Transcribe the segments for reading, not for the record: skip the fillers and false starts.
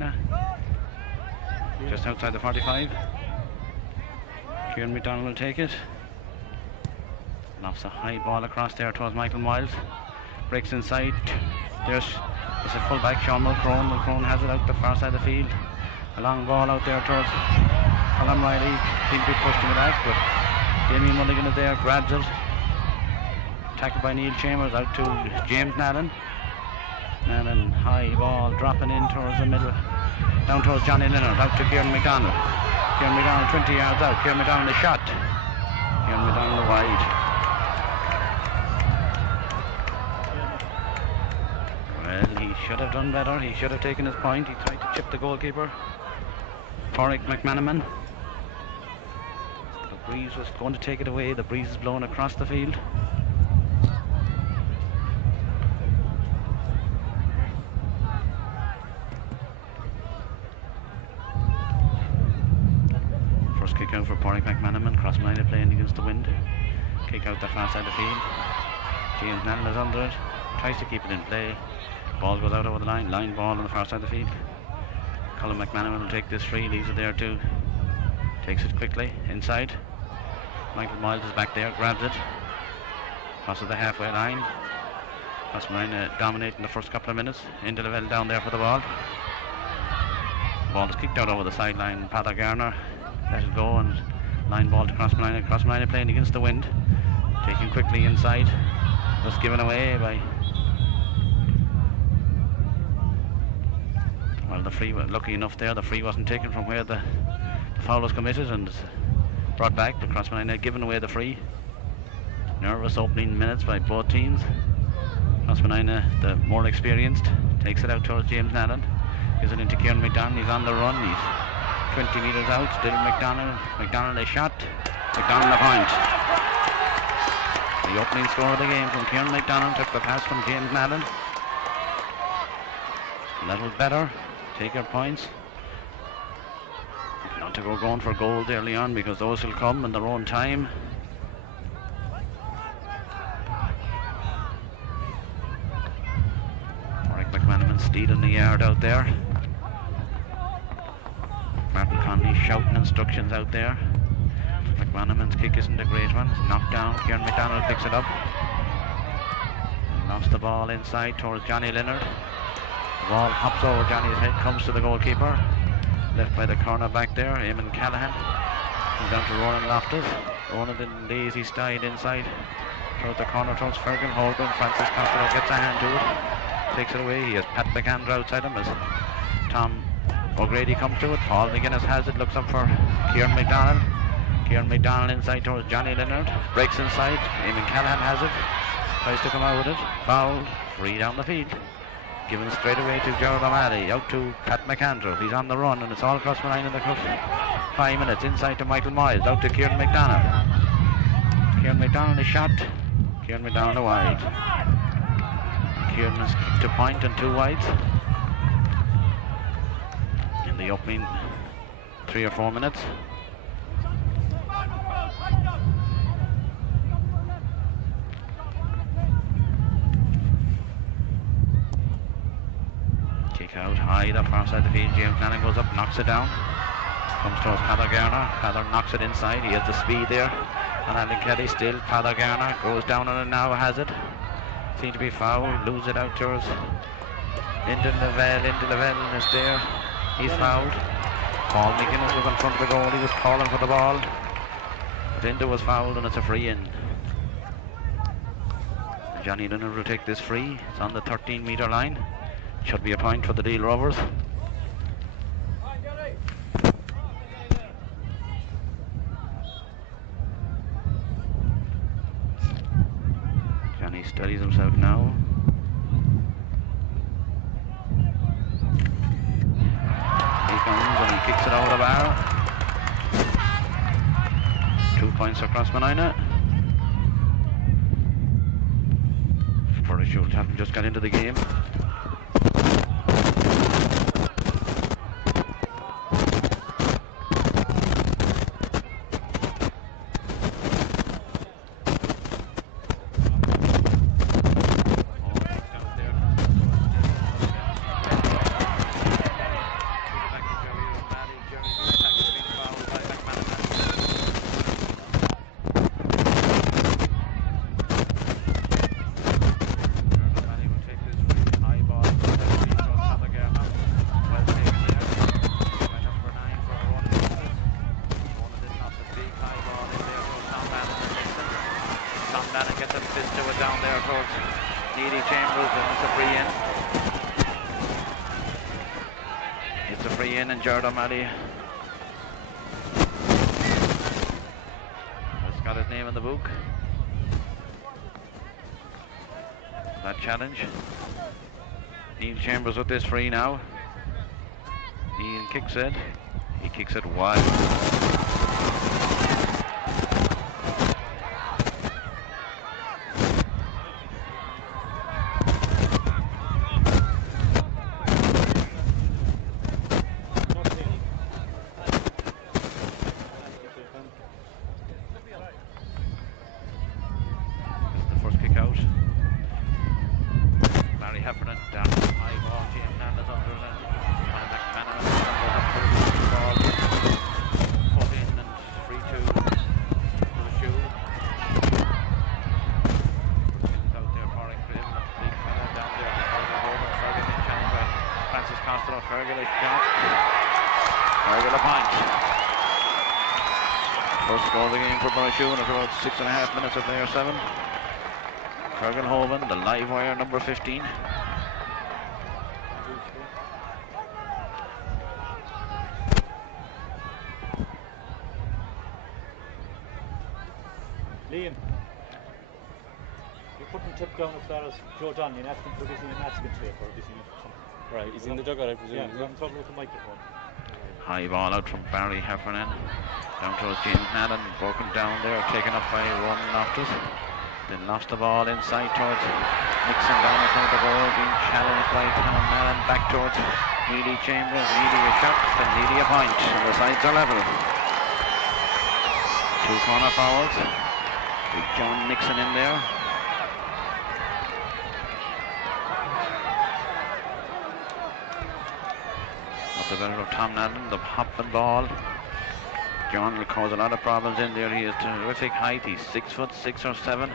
Crossmolina. Just outside the 45. Kieran McDonald will take it. Lofts a high ball across there towards Michael Miles. Breaks inside. There's a full back, Sean Mulcrone. Mulcrone has it out the far side of the field. A long ball out there towards Colin Riley. Seemed to be pushed him back, but Damien Mulligan is there, grabs it. Tackled by Neil Chambers, out to James Nallen. Nallen, high ball, dropping in towards the middle. Down towards Johnny Leonard, out to Kieran McDonald. Kieran McDonald 20 yards out. Kieran McDonald a shot. Kieran McDonald wide. Well, he should have done better. He should have taken his point. He tried to chip the goalkeeper, Porrick McManaman. The breeze was going to take it away. The breeze is blowing across the field. First kick out for Porrick McManaman. Crossmolina playing against the wind. Kick out the far side of the field. James Nallen is under it. Tries to keep it in play. Ball goes out over the line. Line ball on the far side of the field. Colin McManaman will take this free. Leaves it there too. Takes it quickly inside. Michael Miles is back there. Grabs it. Crosses the halfway line. Crossmolina dominating the first couple of minutes. Into the well down there for the ball. Ball is kicked out over the sideline. Padder Garner let it go and line ball to Crossmolina. Crossmolina playing against the wind. Taking quickly inside. Just given away by... Well, the free, lucky enough there, the free wasn't taken from where the foul was committed and brought back. But Crossmolina had given away the free. Nervous opening minutes by both teams. Crossmolina, the more experienced, takes it out towards James Nallen. Gives it into Kieran McDonald. He's on the run. He's 20 metres out. Still McDonald. McDonald a shot. McDonald a point. The opening score of the game from Kieran McDonald. Took the pass from James Nallen. A little better. Take your points. Not to go going for goals early on because those will come in their own time. Porrick McManaman stealing the yard out there. Martin Conley shouting instructions out there. McManaman's kick isn't a great one. It's knocked down. Kieran McDonald picks it up. Lost the ball inside towards Johnny Leonard. The ball hops over Johnny's head, comes to the goalkeeper. Left by the corner back there, Eamon Callahan. Comes down to Ronan Loftus. Ronan in lazy style inside. Towards the corner, towards Fergus Hogan. Francis Costello gets a hand to it. Takes it away. He has Pat McAndrew outside him as Tom O'Grady comes to it. Paul McGuinness has it, looks up for Kieran McDonald. Kieran McDonald inside towards Johnny Leonard. Breaks inside. Eamon Callahan has it. Tries to come out with it. Foul. Free down the field. Given straight away to Gerald O'Malley, out to Pat McAndrew. He's on the run and it's all across the line in the 5 minutes. Inside to Michael Miles, out to Kieran McDonald. Kieran McDonald is shot. Kieran McDonald a wide. Kieran has kicked a point and 2 wides in the opening 3 or 4 minutes. Kick out high the far side of the field. James Nallen goes up, knocks it down. Comes towards Padder Garner. Padder knocks it inside. He has the speed there. And Alan Kelly still. Padder Garner goes down on it now, has it. Seems to be foul. Lose it out towards into Lavelle. Into Lavelle is there. He's fouled. Paul McGuinness was in front of the goal. He was calling for the ball. But Inda was fouled and it's a free in. Johnny Leonard will take this free. It's on the 13-metre line. Should be a point for the Deal Rovers. Johnny steadies himself now. He comes and he kicks it over the bar. 2 points for Crossmolina. Burrishoole haven't just got into the game. Madden gets a fist to it down there towards Needy Chambers, and it's a free in. It's a free in, and Jared O'Malley has got his name in the book. That challenge. Neil Chambers with this free now. Neil kicks it. He kicks it wide. First score of the game for Burrishoole at about 6.5 minutes of player 7. Fergal Hovan, the live wire number 15. Liam, you couldn't tip down as far as Joe Johnny and ask him for this in a masking tape or this in something. Right, he's in the dugout, I presume. Yeah, we're having trouble with the microphone. High ball out from Barry Heffernan. Down towards James Madden, broken down there, taken up by Ronan Loftus. Then lost the ball inside towards Nixon down in front of the goal, being challenged by Tom Madden. Back towards Neely Chambers, Neely a shot, and Neely a point. And the sides are level. Two corner forwards. Big John Nixon in there. The better of Tom Madden, the hopping ball. John will cause a lot of problems in there. He is terrific height. He's 6'6" or 7.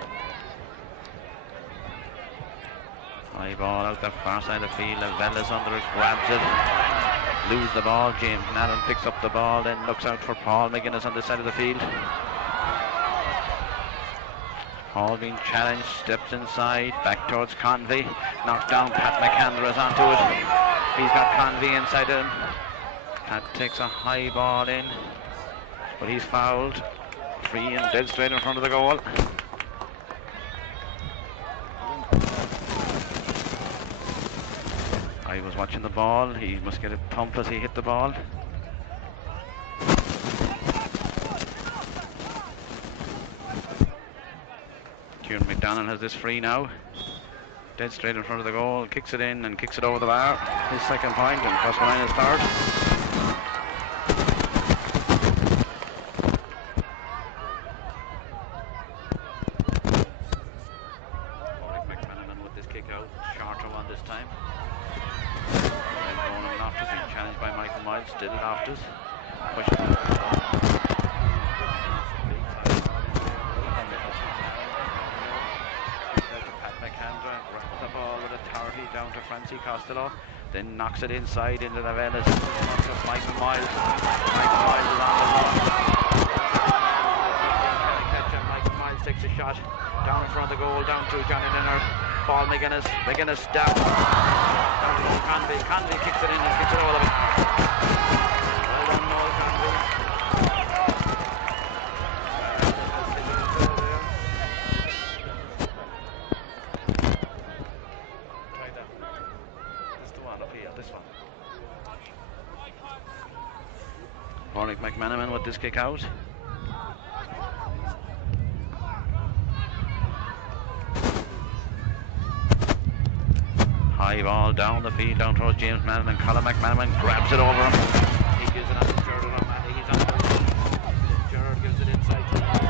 High ball out the far side of the field. Velez under it, grabs it, lose the ball. James Madden picks up the ball, then looks out for Paul McGuinness on this side of the field. Paul being challenged, steps inside, back towards Convey. Knocked down, Pat McAndrews onto it. He's got Convey inside him. Pat takes a high ball in, but he's fouled. Free and dead straight in front of the goal. I was watching the ball. He must get a thump as he hit the ball. Kieran McDonald has this free now. Dead straight in front of the goal, kicks it in and kicks it over the bar. His second point, and Crossmolina's third. McManaman with this kick out, shorter one this time. Then Ronan Loftus being challenged by Michael Miles, still Loftus. Down to Francie Costello, then knocks it inside into the Velez. Michael Miles. Michael Miles is on the run. Michael Miles takes a shot down in front of the goal, down to Johnny Dinner. Paul McGuinness. McGuinness down. Down to Convey. Convey kicks it in and kicks it all over. Well done, Noel Convey. McManaman with this kick out. High ball down the field, down towards James Madden, and Colin McManaman grabs it over him. He gives it on to Gerard O'Malley. He's on the Gerard gives it inside to the far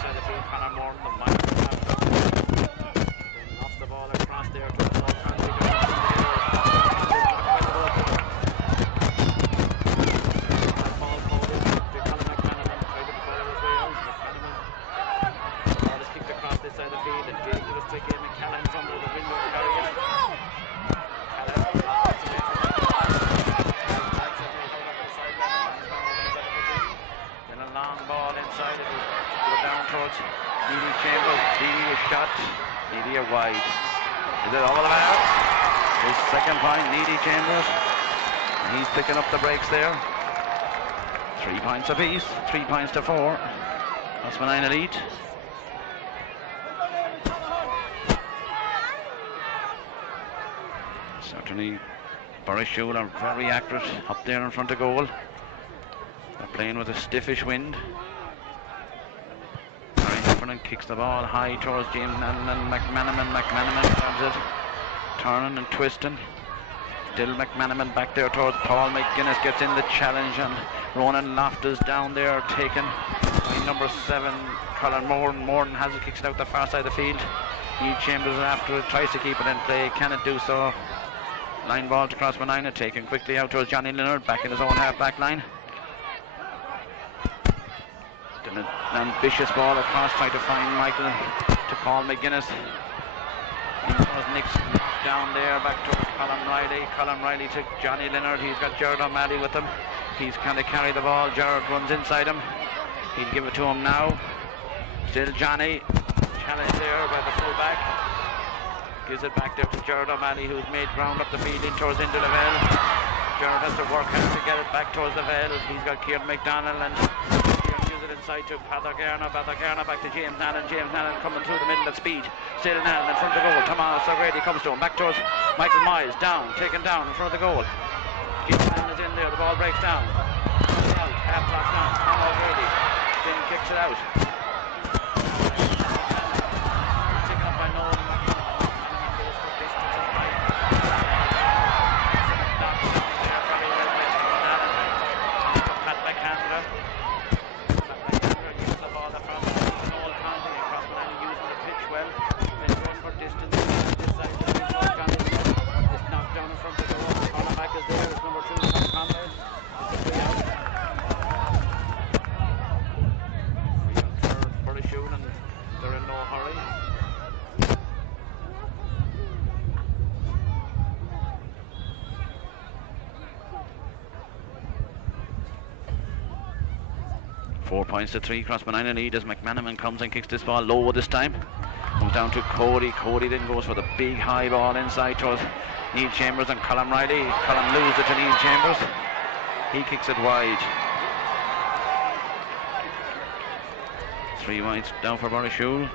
side of the field. Conor Moore in the minor. Then lost the ball across there to the ball. towards Needy Chambers. Needy is shot. Needy are wide. Is it over the bar? His second point, Needy Chambers. And he's picking up the breaks there. 3 points apiece. 3 points to 4. Crossmolina lead. Certainly Burrishoole are very accurate up there in front of goal. They're playing with a stiffish wind. Barry Heffernan kicks the ball high towards James Allen and McManaman. McManaman grabs it, turning and twisting. Still McManaman back there towards Paul McGuinness, gets in the challenge, and Ronan Loftus down there taken by number 7 Colin Moran. Moran has it, kicks it out the far side of the field. Neil Chambers after it, tries to keep it in play, cannot do so. Line ball to Crossmolina, taken quickly out towards Johnny Leonard, back in his own half back line. Still an ambitious ball across, trying to find Michael to Paul McGuinness. In towards Nick's down there, back towards Colin Riley. Colin Riley to Johnny Leonard. He's got Gerard O'Malley with him. He's kind of carry the ball. Gerard runs inside him. He'll give it to him now. Still Johnny. Challenge there by the full back. Gives it back there to Gerard O'Malley, who's made ground up the field in towards into the Vale. Gerard has to work hard to get it back towards the Vale. He's got Kieran McDonald, and Kieran gives it inside to Pathagarna. Pathagarna back to James Allen. James Allen coming through the middle at speed. Still Allen in front of the goal. Tomas O'Grady comes to him. Back towards Michael Miles. Down, taken down in front of the goal. James Allen is in there. The ball breaks down. Out, half block now. Tom O'Grady. Then kicks it out. Taken up by Nolan. They're in no hurry. Four points to 3. Crossmolina lead as McManaman comes and kicks this ball low this time. Comes down to Cody. Cody then goes for the big high ball inside towards Neil Chambers and Colin Riley. Colin loses it to Neil Chambers. He kicks it wide. 3 wides down for Burrishoole.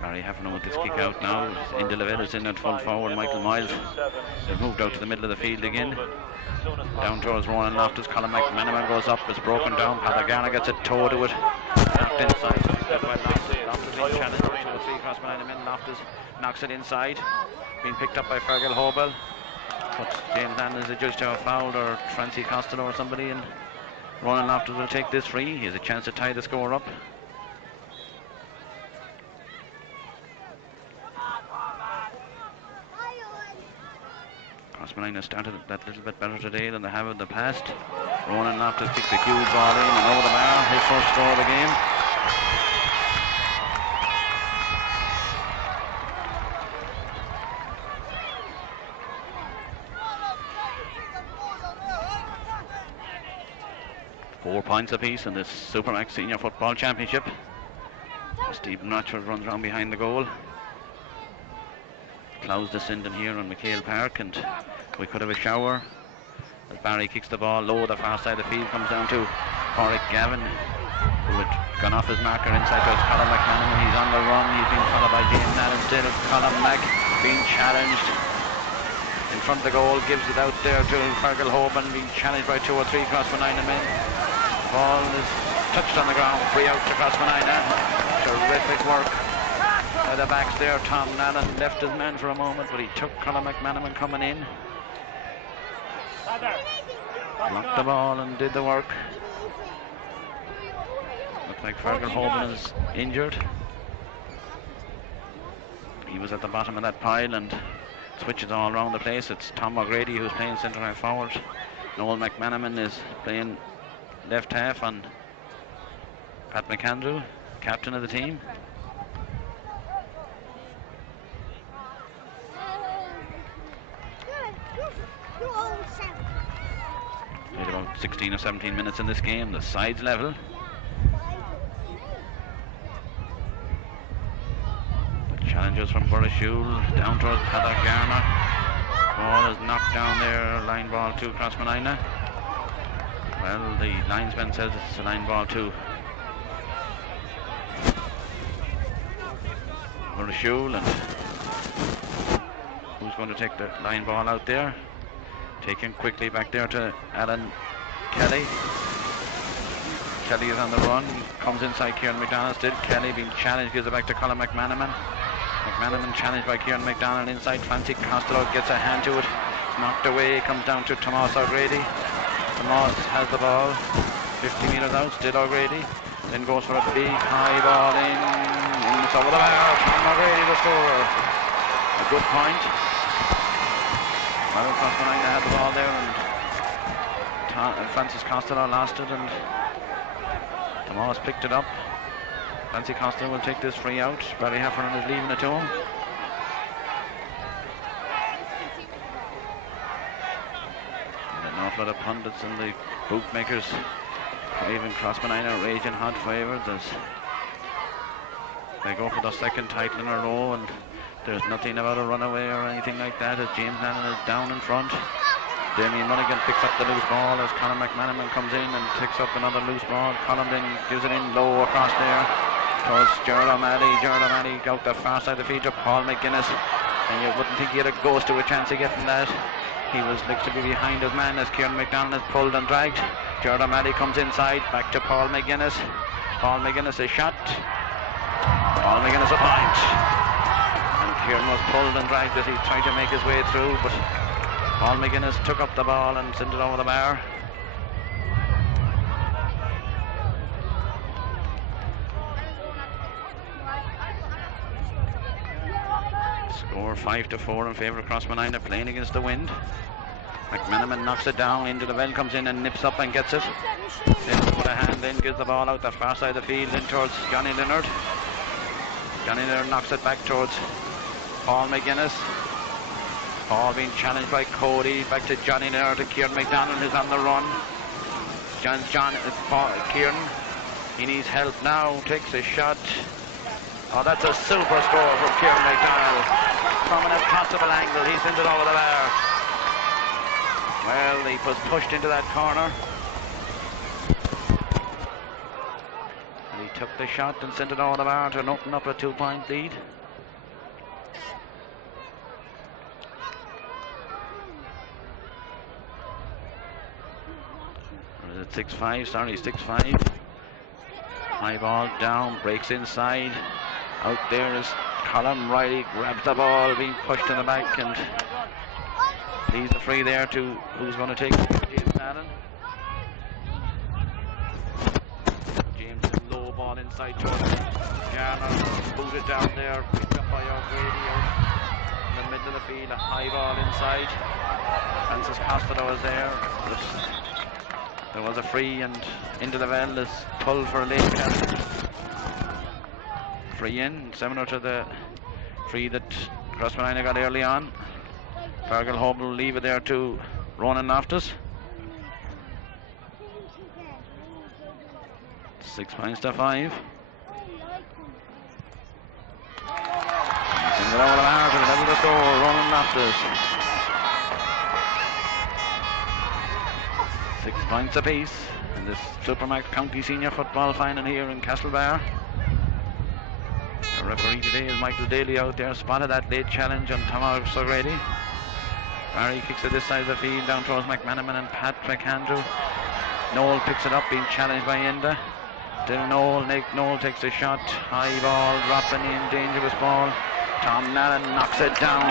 Barry Heffernan with this kick out now. Indy Lavelle is in at full forward. Michael Miles has moved out to the middle of the field again. Down towards Ronan Loftus. Colin McManaman goes up. It's broken down. Pathagarna gets a toe to it. Knocked inside. Loftus being challenged. 2 or 3 Crossmolina men. Loftus knocks it inside. Being picked up by Fergal Hobel. But James Allen is adjudged to have fouled, or Francie Costello or somebody, and Ronan Loftus will take this free. He has a chance to tie the score up. Crossmolina started that little bit better today than they have in the past. Ronan Loftus kicked the huge ball in and over the bar, his first score of the game. Four points apiece in this Supermax Senior Football Championship. Stephen Rochford runs around behind the goal. Clouds descending here on McHale Park, and we could have a shower as Barry kicks the ball low the far side of the field. Comes down to Corrick Gavin, who had gone off his marker inside towards Colin McManaman. He's on the run. He's being followed by James Allen. Still Colin Mack being challenged in front of the goal, gives it out there to Fergal Hoban, being challenged by 2 or 3 Crossmolina men. Ball is touched on the ground, free out to Crossmolina. Terrific work by the backs there. Tom Allen left his man for a moment, but he took Colin McManaman coming in. Blocked the ball and did the work. Looks like Fergal Hoban is injured. He was at the bottom of that pile and switches all around the place. It's Tom O'Grady who's playing centre half forward. Noel McManaman is playing left half, and Pat McAndrew, captain of the team. Played about 16 or 17 minutes in this game. The side's level. The challengers from Burrishoole down towards Paddock Garner. Ball is knocked down there. Line ball to Crossmolina. Well, the linesman says it's a line ball to Burrishoole, and who's going to take the line ball out there? Taken quickly back there to Alan Kelly. Kelly is on the run, comes inside Kieran McDonald still. Kelly being challenged, gives it back to Colin McManaman. McManaman challenged by Kieran McDonald inside. Francie Costello gets a hand to it, knocked away, comes down to Tomas O'Grady. Tomas has the ball, 50 metres out, still O'Grady. Then goes for a big high ball in. It's over the bar. Tom O'Grady the scorer. A good point. Well, Crossmolina had the ball there, and Francis Costello lost it, and Tomas picked it up. Francis Costello will take this free out. Barry Heffernan is leaving it to him. And an awful lot of pundits and the bookmakers, even Crossmolina, raging hot favourites as they go for the second title in a row, and there's nothing about a runaway or anything like that as James Nannon is down in front. Damien Mulligan picks up the loose ball as Colin McManaman comes in and picks up another loose ball. Colin then gives it in low across there towards Gerard O'Malley. Gerard O'Malley out the far side of the field to Paul McGuinness, and you wouldn't think he had a ghost of a chance of getting that. He was literally behind his man as Kieran McDonald is pulled and dragged. Gerard O'Malley comes inside, back to Paul McGuinness. Paul McGuinness is shot. Paul McGuinness a point. And Kieran was pulled and dragged as he tried to make his way through, but Paul McGuinness took up the ball and sent it over the bar. Score 5-4 in favour of Crossmolina, playing against the wind. McManaman knocks it down, into the well comes in and nips up and gets it. Then put a hand in, gives the ball out the far side of the field in towards Johnny Leonard. Johnny Leonard knocks it back towards Paul McGuinness. Paul being challenged by Cody, back to Johnny Leonard to Kieran McDonald who's on the run. Kieran, he needs help now, takes a shot. Oh, that's a super score from Kieran McDonald. From an impossible angle, he sends it over the bar. Well, he was pushed into that corner. And he took the shot and sent it over the bar to open up a 2-point lead. Or is it 6-5? Sorry, 6-5. High ball down, breaks inside. Out there is Colin Riley, grabs the ball, being pushed in the back, and leaves the free there to who's going to take it. James Allen. James low ball inside to Garner, booted down there, picked up by O'Grady out in the middle of the field. A high ball inside. Francis Costello was there. There was a free, and into the well is pulled for a late catch. Free in, similar to the free that Crossmolina got early on. Fergal Hope will leave it there to Ronan Loftus. 6 points to 5. Send it over the bar to the middle of the score, Ronan Loftus. 6 points apiece in this Supermax County Senior Football final here in Castlebar. The referee today is Michael Daly out there, spotted that late challenge on Tomas O'Grady. Barry kicks it this side of the field down towards McManaman and Patrick Andrew. Noel picks it up, being challenged by Enda. Still Noel, Nick Noel takes a shot. High ball, dropping in, dangerous ball. Tom Nallen knocks it down.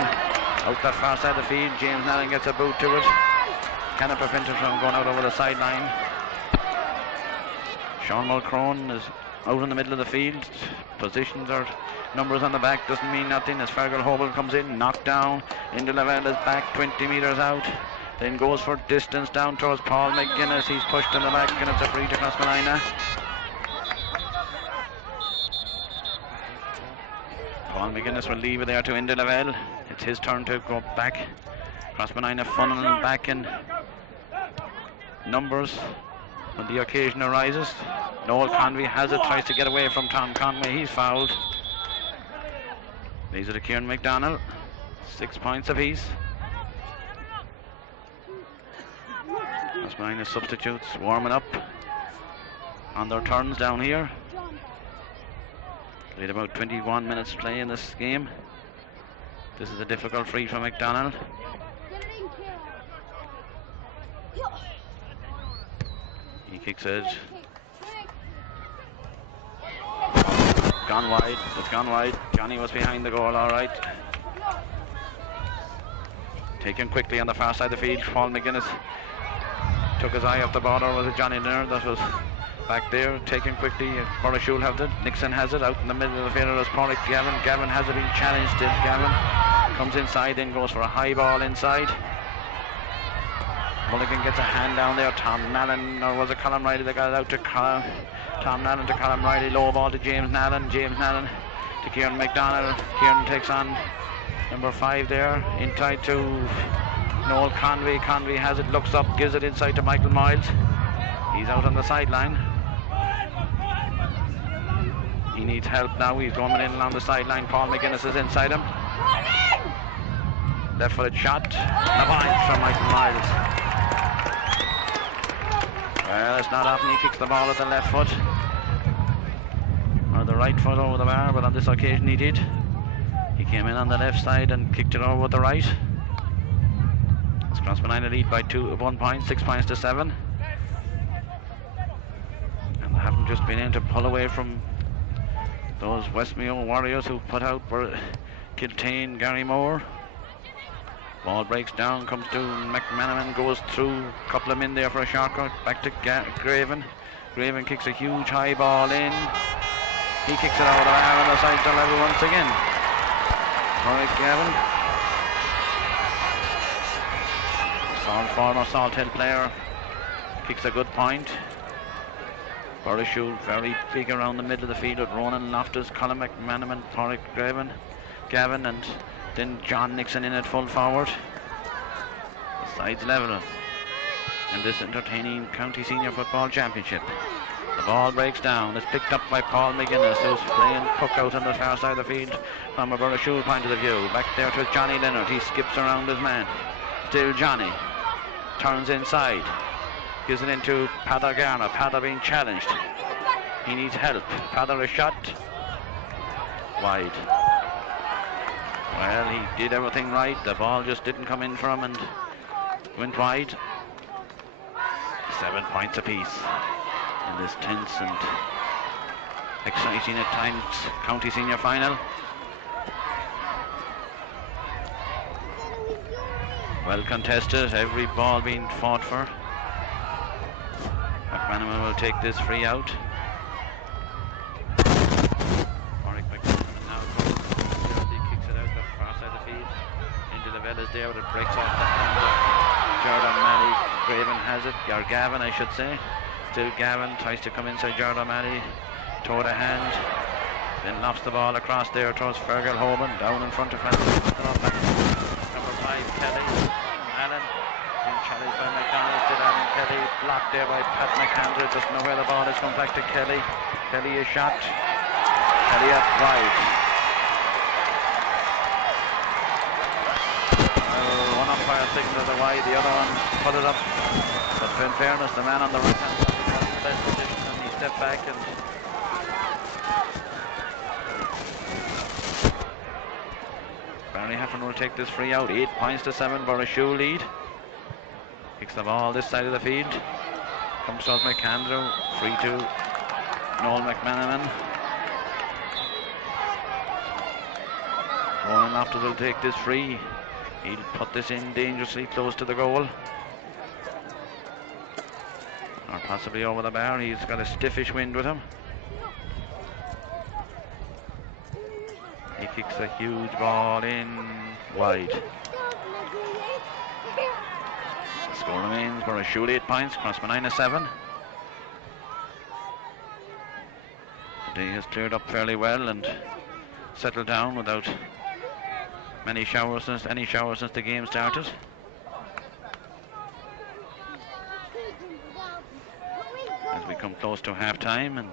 Out the far side of the field, James Nallen gets a boot to it. Cannot prevent it from going out over the sideline. Sean Mulcrone is out in the middle of the field. Positions or numbers on the back doesn't mean nothing as Fergal Hobel comes in, knocked down into Lavella's back, 20 metres out. Then goes for distance down towards Paul McGuinness. He's pushed in the back, and it's a free to Crossmolina. Paul McGuinness will leave it there to Indy Lavelle. It's his turn to go back. Crossmolina funneling back in numbers when the occasion arises. Noel Conway has it, tries to get away from Tom Conway. He's fouled. These are to Kieran McDonald. 6 points apiece. Crossmolina substitutes warming up on their turns down here. Played about 21 minutes play in this game. This is a difficult free from McDonald. He kicks it. Gone wide. It's gone wide. Johnny was behind the goal, all right. Taken quickly on the far side of the field. Paul McGuinness took his eye off the ball, or was it Johnny Leonard that was back there? Taken quickly. Burrishoole has it. Nixon has it out in the middle of the field. As Porrick Gavin. Gavin has it been challenged still. Gavin comes inside, then goes for a high ball inside. Mulligan gets a hand down there. Tom Nallen, or was it Colin Riley that got it out to Tom Nallen to Colin Riley. Low ball to James Nallen. James Nallen to Kieran McDonald. Kieran takes on number 5 there. Inside to Noel Conway. Conway has it, looks up, gives it inside to Michael Miles. He's out on the sideline. He needs help now. He's going in along the sideline. Paul McGuinness is inside him. Left footed shot. The point from Michael Miles. Well, it's not often he kicks the ball at the left foot or the right foot over the bar, but on this occasion he did. He came in on the left side and kicked it over with the right. It's Crossmolina lead by 1 point, 6 points to 7. And they haven't just been in to pull away from those West Mayo Warriors who put out Kiltane, Gary Moore. Ball breaks down, comes to McManaman, goes through, couple of them in there for a shortcut, back to Graven. Graven kicks a huge high ball in. He kicks it out of the bar on the side to level once again. Alright, Gavin. Former Salt Hill player kicks a good point. Burrishoole very big around the middle of the field with Ronan Loftus, Colin McManaman, Porrick Gavin, and then John Nixon in at full forward. The sides level in this entertaining County Senior Football Championship. The ball breaks down. It's picked up by Paul McGuinness, who's playing puck out on the far side of the field from a Burrishoole point of view. Back there to Johnny Leonard. He skips around his man. Still Johnny. Turns inside. Gives it into Padder Garner. Padder being challenged. He needs help. Padder a shot. Wide. Well, he did everything right. The ball just didn't come in for him and went wide. 7 points apiece in this tense and exciting at times County Senior Final. Well contested, every ball being fought for. McManaman will take this free out. Porrick McManaman now kicks it out the far side of the field into the Vellas there, but it breaks off the hand of Jordan Malley. Graven has it, or Gavin I should say. Still Gavin tries to come inside Jordan Malley. Toe the hand, then lofts the ball across there towards Fergal Hoban, down in front of number 5 Kelly. Allen being challenged by McDonald. Still Alan Kelly, blocked there by Pat McAndrew. Doesn't know where the ball is. Comes back to Kelly. Kelly is shot. Kelly up wide. One umpire signalled the wide, the other one put it up. But in fairness, the man on the right hand side was in the best position and he stepped back and Barry Heffern will take this free out. 8 points to 7. Burrishoole lead. Kicks the ball this side of the field. Comes towards McAndrew. Free to Noel McManaman. Ronan Loftus will take this free. He'll put this in dangerously close to the goal. Or possibly over the bar. He's got a stiffish wind with him. He kicks a huge ball in wide. The score remains Burrishoole 8 points, Crossmolina 7. The day has cleared up fairly well and settled down without any showers since the game started. as we come close to half time, and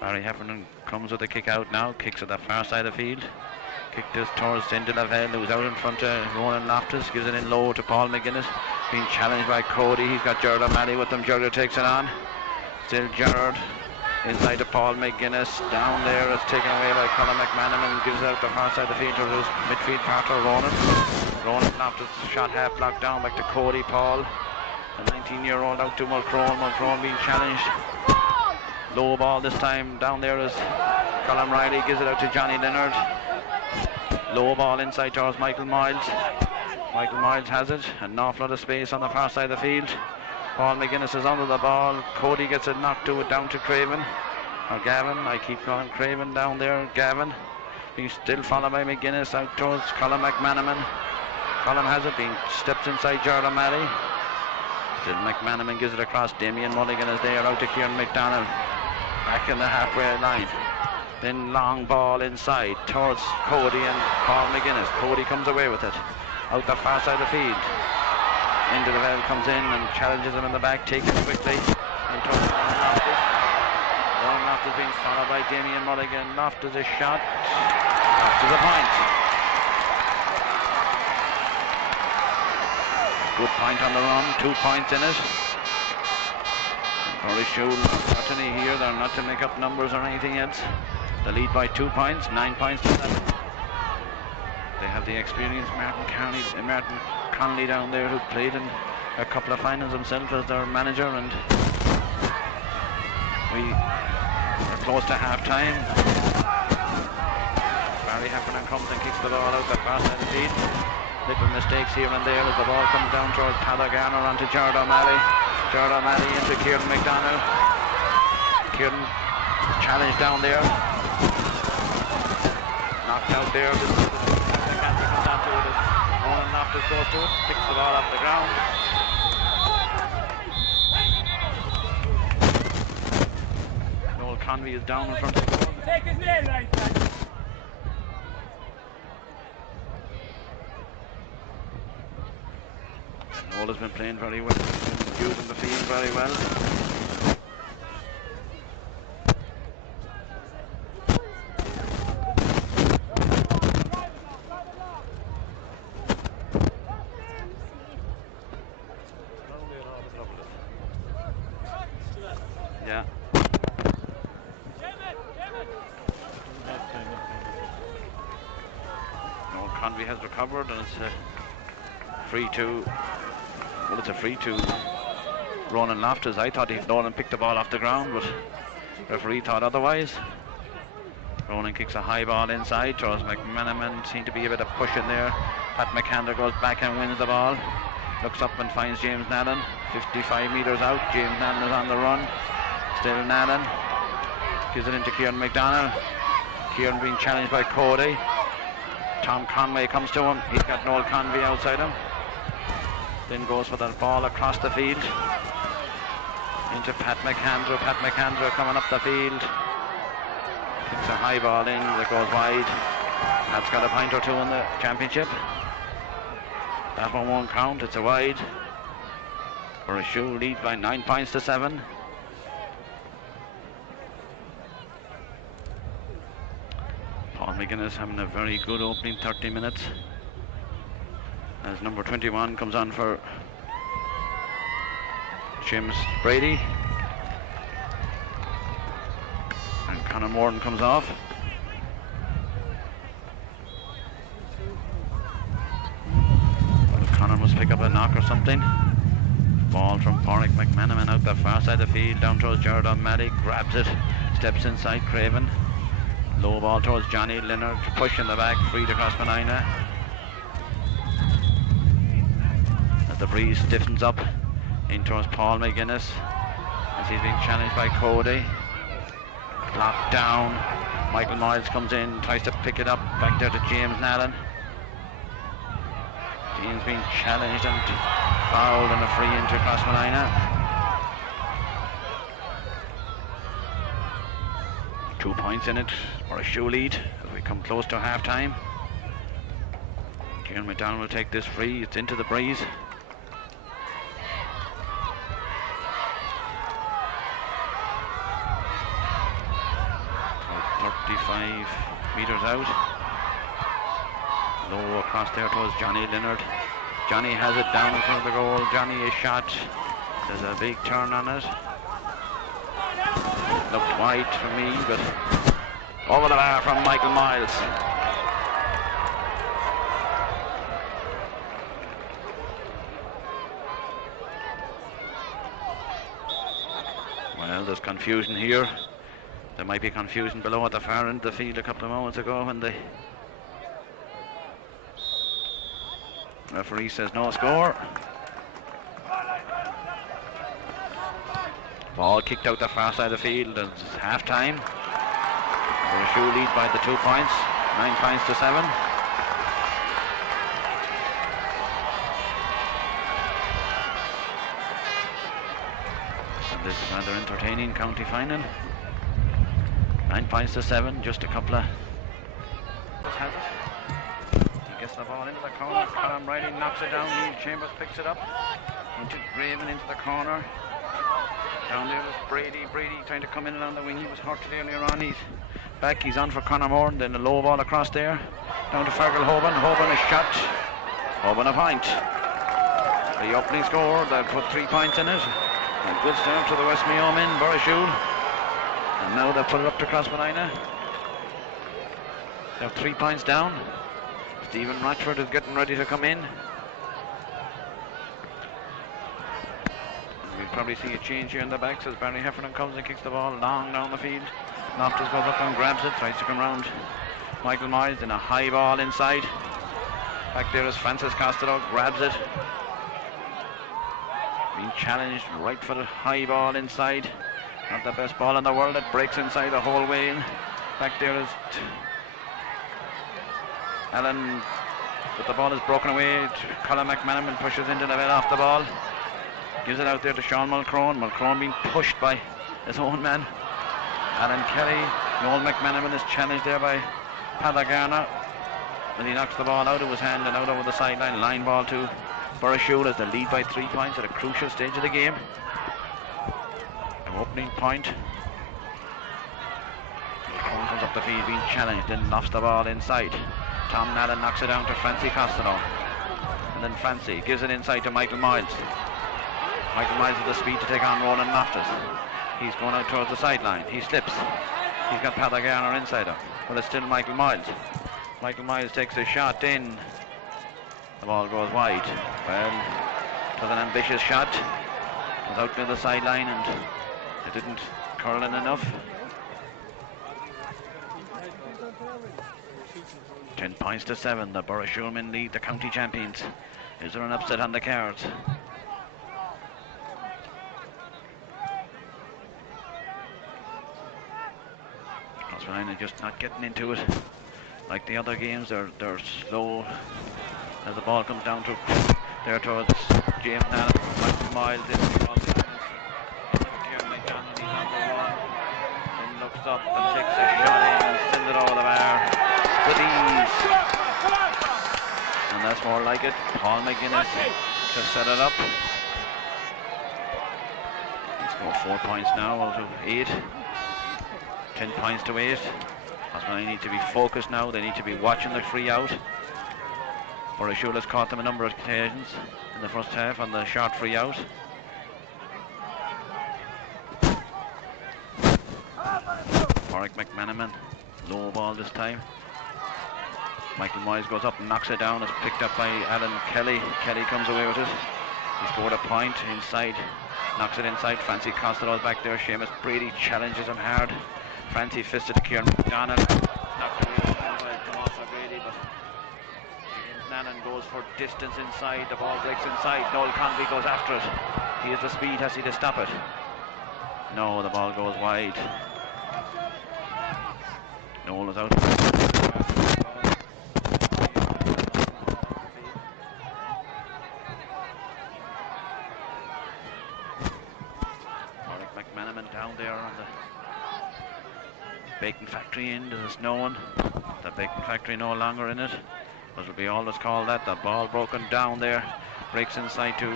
Barry Heffernan comes with a kick out now, kicks at the far side of the field. Kick this towards Cindy Lavelle, who's out in front of Ronan Loftus, gives it in low to Paul McGuinness, being challenged by Cody. He's got Gerard O'Malley with him. Gerard takes it on. Still Gerard inside to Paul McGuinness. Down there, it's taken away by Colin McManaman, gives it out the far side of the field to his midfield partner Ronan. Ronan Loftus shot half blocked down back to Cody Paul. The 19-year-old out to Mulcrone. Mulcrone being challenged. Low ball this time. Down there is Colin Riley, gives it out to Johnny Leonard. Low ball inside towards Michael Miles. Michael Miles has it. An awful lot of space on the far side of the field. Paul McGuinness is under the ball. Cody gets it knocked to it down to Craven. Or Gavin. I keep calling Craven down there. Gavin. He's still followed by McGuinness out towards Colin McManaman. Colin has it. Being steps inside Gerard O'Malley. Still McManaman gives it across. Damien Mulligan is there. Out to Kieran McDonald. Back in the halfway line. Then long ball inside towards Cody and Paul McGuinness. Cody comes away with it. Out the far side of the field. Into the Lavelle comes in and challenges him in the back. Takes it quickly. And towards Ronan Loftus. Ronan Loftus being followed by Damien Mulligan. Loftus is shot. Loftus a point. Good point on the run. 2 points in it. Burrishoole not any here. They're not to make up numbers or anything else. The lead by 2 points, 9 points to 7. They have the experienced Martin Connolly down there, who played in a couple of finals himself as their manager, and we are close to half time. Barry Heffernan comes and kicks the ball out the far side of the field. Little mistakes here and there as the ball comes down towards Tyler Garner onto Gerard O'Malley. Gerard O'Malley into Kieran McDonald. Kieran challenged down there. Knocked out there. McCanty comes down to it. Ronan Loftus goes to it. Picks the ball off the ground. Noel Convey is down in front of the goal. Take his name right. Noel has been playing very well. Using the field very well. Yeah. Noel Convey has recovered, and it's a free to. Well, it's a free to Ronan Loftus. I thought Nolan picked the ball off the ground, but referee thought otherwise. Ronan kicks a high ball inside towards McManaman. Seemed to be a bit of push in there. Pat McCandler goes back and wins the ball. Looks up and finds James Nallen. 55 metres out. James Nallen is on the run. Still Nallen. Gives it into Kieran McDonald. Kieran being challenged by Cody. Tom Conway comes to him. He's got Noel Convey outside him. Then goes for that ball across the field. Into Pat McAndrew. Pat McAndrew coming up the field. Kicks a high ball in that goes wide. Pat's got a point or two in the championship. That one won't count. It's a wide. Burrishoole leads by 9 points to 7. Paul McGuinness having a very good opening 30 minutes. As number 21 comes on for James Brady. And Conor Morton comes off. Well, Conor must pick up a knock or something. Ball from Porrick McManaman out the far side of the field, down towards Gerard O'Malley, grabs it, steps inside Craven. Low ball towards Johnny Leonard, push in the back, free to Crossmolina. The breeze stiffens up in towards Paul McGuinness as he's being challenged by Cody. Blocked down. Michael Miles comes in, tries to pick it up, back there to James Nallen. James being challenged and fouled, and a free into Crossmolina. 2 points in it for a shoe lead as we come close to half time. Kieran McDonald will take this free. It's into the breeze. 5 metres out. Low across there towards Johnny Leonard. Johnny has it down in front of the goal. Johnny is shot. There's a big turn on it. Looked wide for me, but over the bar from Michael Miles. Well, there's confusion here. There might be confusion below at the far end of the field a couple of moments ago when the referee says no score. Ball kicked out the far side of the field and it's half time. Burrishoole lead by the 2 points, 9 points to 7. And this is rather entertaining county final. 9 points to 7, just a couple of. Has it. He gets the ball into the corner. Colm Riley knocks it down. Neil Chambers picks it up. Into Graven into the corner. Down there is Brady. Brady trying to come in along the wing. He was hurt earlier on. He's back. He's on for Conor Moore. And then a low ball across there. Down to Fergal Hoban. Hoban is shot. Hoban a point. The opening score. They'll put 3 points in it. A good start to the West Mayo men. Burrishoole. And now they'll put it up to Crossmolina. They're 3 points down. Stephen Rochford is getting ready to come in. We'll probably see a change here in the backs as Barry Heffernan comes and kicks the ball long down the field. Loftus goes up and grabs it, tries to come round Michael Miles in a high ball inside. Back there is Francis Costello, grabs it. Being challenged, right for the high ball inside. Not the best ball in the world, it breaks inside the whole way in. Back there is Allen, but the ball is broken away. Colin McManaman pushes into the bed off the ball. Gives it out there to Sean Mulcrone. Mulcrone being pushed by his own man, Alan Kelly. Noel McManaman is challenged there by Padda Garner. And he knocks the ball out of his hand and out over the sideline. Line ball to Burrishoole as they lead by 3 points at a crucial stage of the game. An opening point. Mulcrone comes up the field being challenged, then lofts the ball inside. Tom Nallen knocks it down to Francie Costello. And then Francie gives it inside to Michael Miles. Michael Miles with the speed to take on Ronan Loftus. He's going out towards the sideline. He slips. He's got Padda Garner inside him. But it's still Michael Miles. Michael Miles takes a shot in. The ball goes wide. Well, it was an ambitious shot. It was out near the sideline and it didn't curl in enough. 10 points to 7. The Burrishoole men lead the county champions. Is there an upset on the cards? Crossmolina just not getting into it like the other games. They're slow as the ball comes down to there towards James Nallen. Michael Miles in the ball. Kieran McDonald, he's on the run. Then looks up and takes a shot in and sends it over the bar with ease. And that's more like it. Paul McGuinness just set it up. Let's go 4 points now out of 8. 10 points to 8. Crossmolina need to be focused now. They need to be watching the free out. Burrishoole has caught them a number of occasions in the first half on the short free out. Warwick McManaman, low ball this time. Michael Miles goes up and knocks it down. It's picked up by Alan Kelly. Kelly comes away with it. He scored a point inside. Knocks it inside. Francie Costello's back there. Seamus Brady challenges him hard. Francie fisted to Kieran McDonald. Knocked away. Come off by Brady, but James Nallen goes for distance inside. The ball breaks inside. Noel Convey goes after it. He has the speed, has he, to stop it? No, the ball goes wide. Noel is out. Warwick McManaman down there on the bacon factory end is known. The bacon factory no longer in it, but it'll be always called that. The ball broken down there, breaks inside to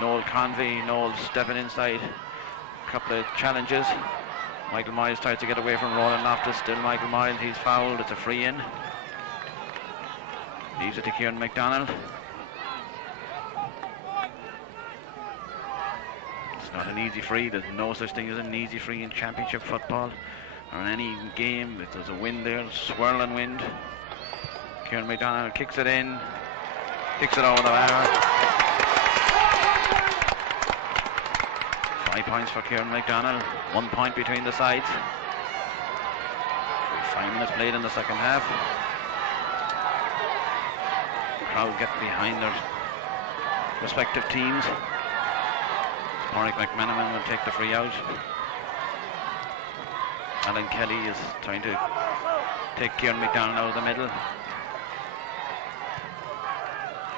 Noel Convey. Noel stepping inside, a couple of challenges. Michael Miles tries to get away from Roland Loftus. Still Michael Miles, he's fouled. It's a free in. Leaves it to Kieran McDonald. It's not an easy free. There's no such thing as an easy free in championship football or in any game. If there's a wind there, swirling wind. Kieran McDonald kicks it in. Kicks it over the bar. 5 points for Kieran McDonald. 1 point between the sides. 5 minutes played in the second half. The crowd get behind their respective teams. Warwick McManaman will take the free out. Alan Kelly is trying to take Kieran McDonald out of the middle.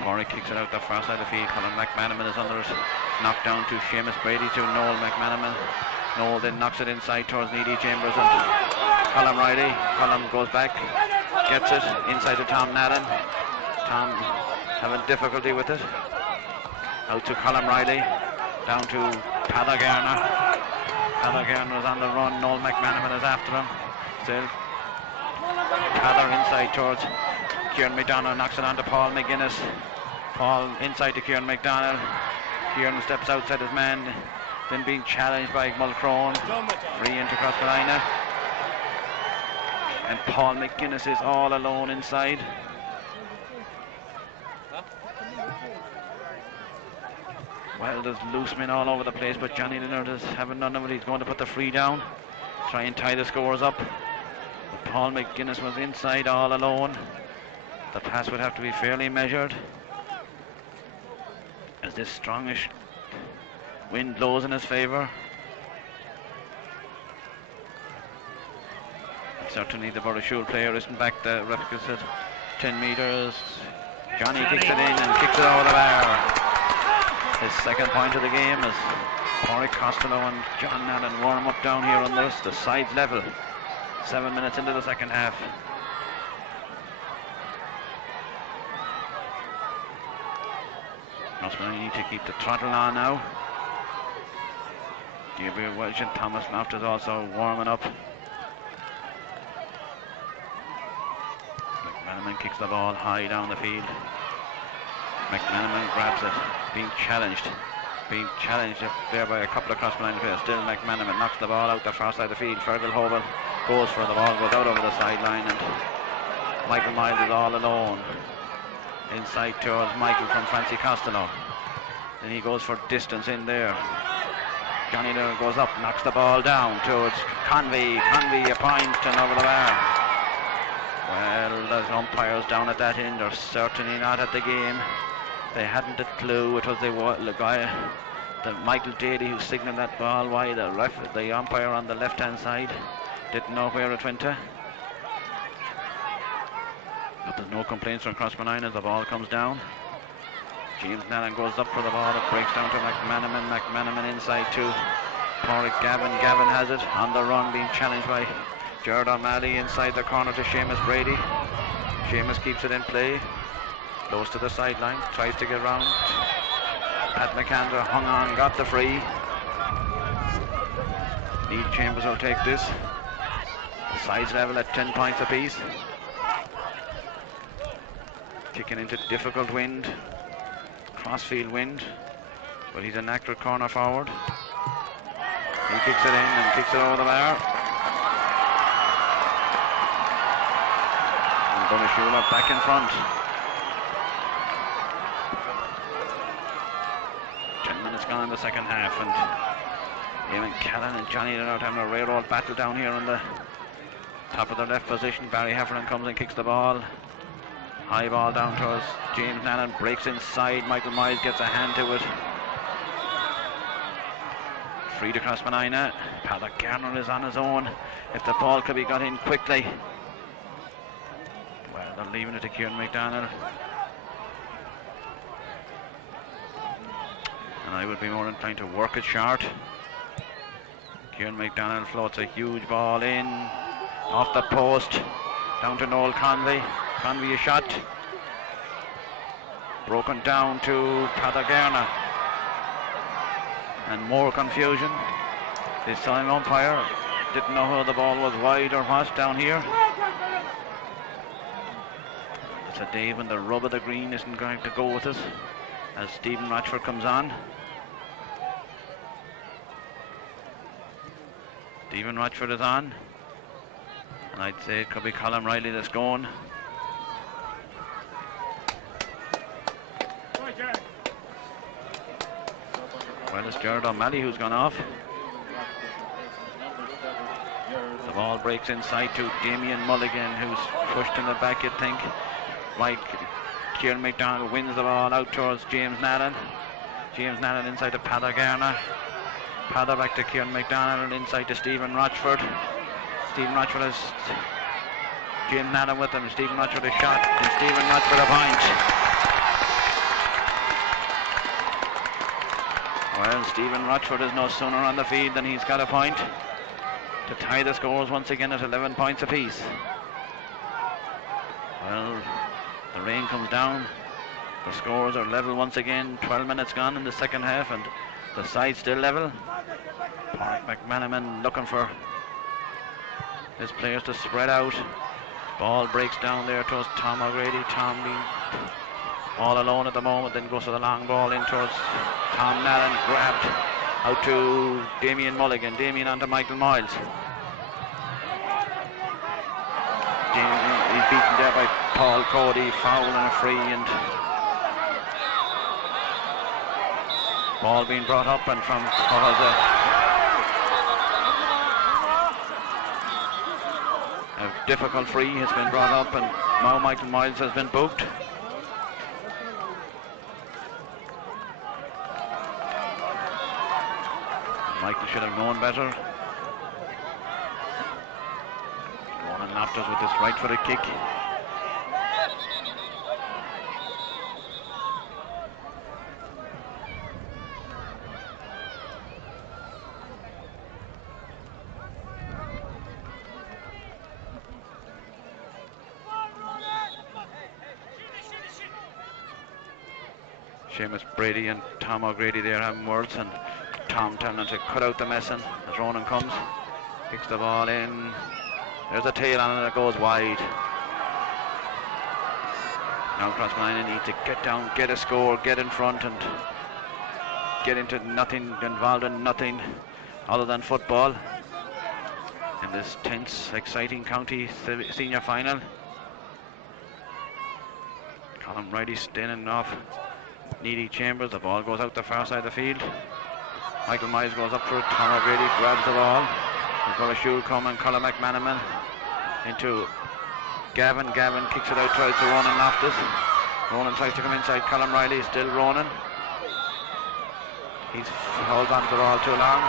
Warwick kicks it out the far side of the field. Colin McManaman is under it. Knocked down to Seamus Brady to Noel McManaman. Noel then knocks it inside towards Needy Chambers and Colin Riley. Colin goes back, gets it inside to Tom Nallen. Tom having difficulty with it. Out to Colin Riley. Down to Padda Garner. Padda Garner is on the run. Noel McManaman is after him. Still Padda inside towards Kieran McDonald. Knocks it on to Paul McGuinness. Paul inside to Kieran McDonald. Kieran steps outside his man. Then being challenged by Mulcrone. Free into Crossmolina. And Paul McGuinness is all alone inside. Well, there's loose men all over the place, but Johnny Leonard is having none of it. He's going to put the free down, try and tie the scores up. But Paul McGuinness was inside all alone. The pass would have to be fairly measured, as this strongish wind blows in his favour. Certainly the Burrishoole player isn't back. The requisite 10 metres. Johnny kicks it in and kicks it over the bar. His second point of the game as Warwick Costello and John Allen warm up down here on this. The sides level. 7 minutes into the second half. Crossmolina need to keep the throttle on now. Gabriel Welch and Thomas Loftus also warming up. McManaman kicks the ball high down the field. McManaman grabs it, being challenged up there by a couple of Crossmolina players. Still McManaman knocks the ball out the far side of the field. Fergal Hoban goes for the ball, goes out over the sideline, and Michael Miles is all alone inside towards Michael from Francie Costello. Then he goes for distance in there. Johnny Leonard goes up, knocks the ball down towards Convey. Convey a point and over the bar. Well, there's umpires down at that end. They're certainly not at the game. They hadn't a clue. It was the guy, the Michael Daly, who signalled that ball wide. The umpire on the left-hand side didn't know where it went to. But there's no complaints from Crossmolina as the ball comes down. James Nallen goes up for the ball. It breaks down to McManaman. McManaman inside to Porrick Gavin. Gavin has it on the run, being challenged by Gerard O'Malley inside the corner to Seamus Brady. Seamus keeps it in play. Close to the sideline. Tries to get round. Pat McAndrew hung on, got the free. Neil Chambers will take this. The sides level at 10 points apiece. Kicking into difficult wind. Crossfield wind. But he's an accurate corner forward. He kicks it in and kicks it over the bar. And Burrishoole back in front. 10 minutes gone in the second half, and Eamon Callan and Johnny Leonard having a railroad battle down here on the top of the left position. Barry Heffernan comes and kicks the ball. High ball down towards James Nallen, breaks inside. Michael Miles gets a hand to it. Free to Crossmolina. Padda Garner is on his own. If the ball could be got in quickly. Well, they're leaving it to Kieran McDonald. And I would be more inclined to work it short. Kieran McDonald floats a huge ball in. Off the post. Down to Noel Convey. Convey a shot. Broken down to Padda Garner. And more confusion. This time umpire Didn't know whether the ball was wide or what down here. So Dave and the rub of the green isn't going to go with it as Stephen Rochford comes on. Stephen Rochford is on. And I'd say it could be Colin Riley that's going. Well, it's Gerard O'Malley who's gone off. The ball breaks inside to Damien Mulligan, who's pushed in the back, you'd think. Right, Kieran McDonald wins the ball out towards James Nallen. James Nallen inside to Padder Garner. Padder back to Kieran McDonald, inside to Stephen Rochford. Stephen Rochford has James Nallen with him. Stephen Rochford a shot, and Stephen Rochford a point. Well, Stephen Rochford is no sooner on the field than he's got a point to tie the scores once again at 11 points apiece. Well, the rain comes down. The scores are level once again. 12 minutes gone in the second half, and the side's still level. Park McManaman looking for his players to spread out. Ball breaks down there towards Tom O'Grady. Tom being all alone at the moment, then goes to the long ball in towards Tom Nallen, grabbed out to Damien Mulligan. Damien onto Michael Miles. He's beaten there by Paul Cody, foul and a free, and ball being brought up, and from what was a difficult free has been brought up, and now Michael Miles has been booked. Michael should have known better. Ronan Loftus with this right-footed kick. Seamus Brady and Tom O'Grady there having words, and Tom telling him to cut out the messing as Ronan comes. Kicks the ball in. There's a tail on it, it goes wide. Now Crossmolina need to get down, get a score, get in front, and get into nothing, involved in nothing other than football in this tense, exciting county senior final. Colin Riley standing off Needy Chambers. The ball goes out the far side of the field. Michael Miles goes up for it. Tom O'Grady grabs the ball. Burrishoole coming. Colin McManaman into Gavin. Gavin kicks it out towards Ronan Loftus. Ronan tries to come inside. Colin Riley still Ronan. He's holds on to the ball too long.